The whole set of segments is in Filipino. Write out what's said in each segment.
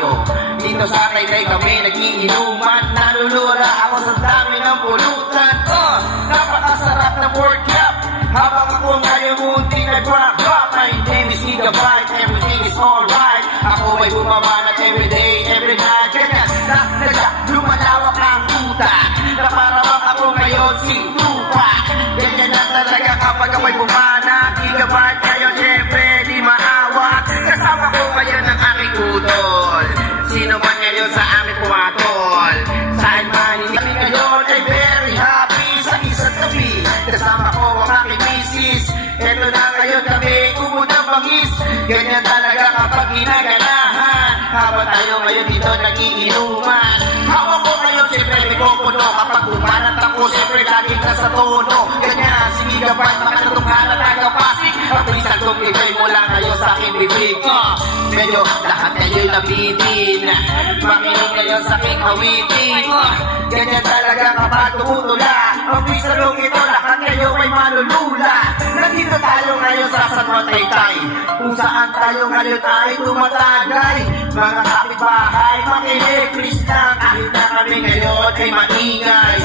Mario. Dito sa Taytay kami nagiinuman, nalulura ako sa dami ng pulutan. Napakasarap na pork chop, habang ako ngayon munti nag-rock. My name is Gigabyte, everything is alright. Ako ay bumabanat everyday, every night. Ganyan na lumalawak ang tuta, na para bang ako ngayon si Tupa. Ganyan na talaga kapag ako'y bumana. Gigabyte ngayon syempre di maawat, kasama ko ngayon ang aking utol. Sino man ngayon sa amin pumatol, saan man kami ngayon ay very happy. Sa isa't tabi, kasama ko ang aking misis. Eto na ngayon kami umod ng bangis. Ganyan talaga kapag ginaganahan, habang tayo ngayon dito nagiinuman. Hawak ko ngayon siyempre may kokono, kapag bumanat ako siyempre lagi ka sa tono. Ganyan, sige gabay, makatutunghanan tagapasik. At isang tumibay mo lang kayo sa aking bibig. Medyo lahat kayo labitin, makinig kayo sa aking awitin. Ganyan talaga kapag tumutula, ang bisalong ito lahat kayo ay malulula. Nandito tayo ngayon sa San Juan Taytay, kung saan tayo ngayon ay tumatagay. Mga kapitbahay, makinig, please lang, kahit na kami ngayon ay maingay.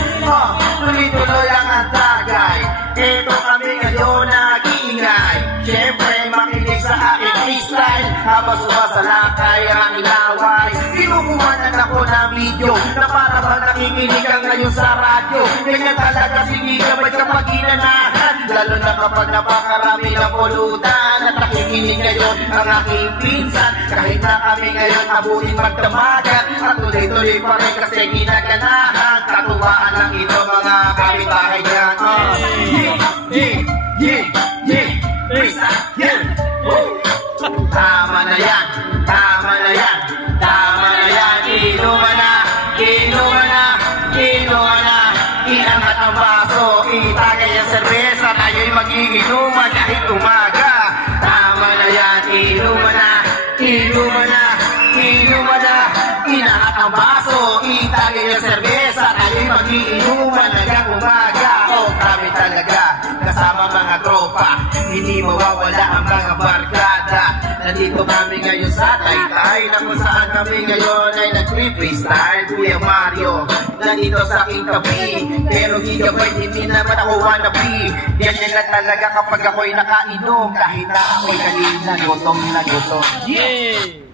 Tuloy-tuloy lang ang tagay, ito kami ngayon nag-iingay. Siyempre makinig sa aking freestyle, habang sumasalakay ang ilaway. Kinukuhanan ako ng video, na para bang nakikinig ka ngayon sa radyo. Ganyan talaga sige gabay kapag inanahan, lalo na kapag napakarami ng pulutan. At nakikinig ngayon ang aking pinsan, kahit na kami ngayon abutin magdamagan. At tuloy-tuloy pa rin kasi ginaganahan, katuwaan lang ito mga kapitbahay dyan. Tama na yan, tama na yan, tama na yan. Inuman na, inuman na, inuman na. Inangat ang baso, itagay ang serbesa, tayo'y magiinuman kahit umaga. Tama na yan, inuman na, inuman na, inuman na. Inangat ang baso, itagay ang serbesa, tayo'y magiinuman hanggang umaga. Oh, grabe talaga, kasama mga tropa, hindi mawawala ang mga barkada. Nandito kami ngayon sa Taytay, na kung saan kami ngayon ay nag-freestyle. Kuya Mario, nandito sa aking tabi, pero Gigabyte hindi naman ako wannabe. Ganyan na talaga kapag ako'y nakainom, kahit na ako'y kanina gutom na gutom. Yeah!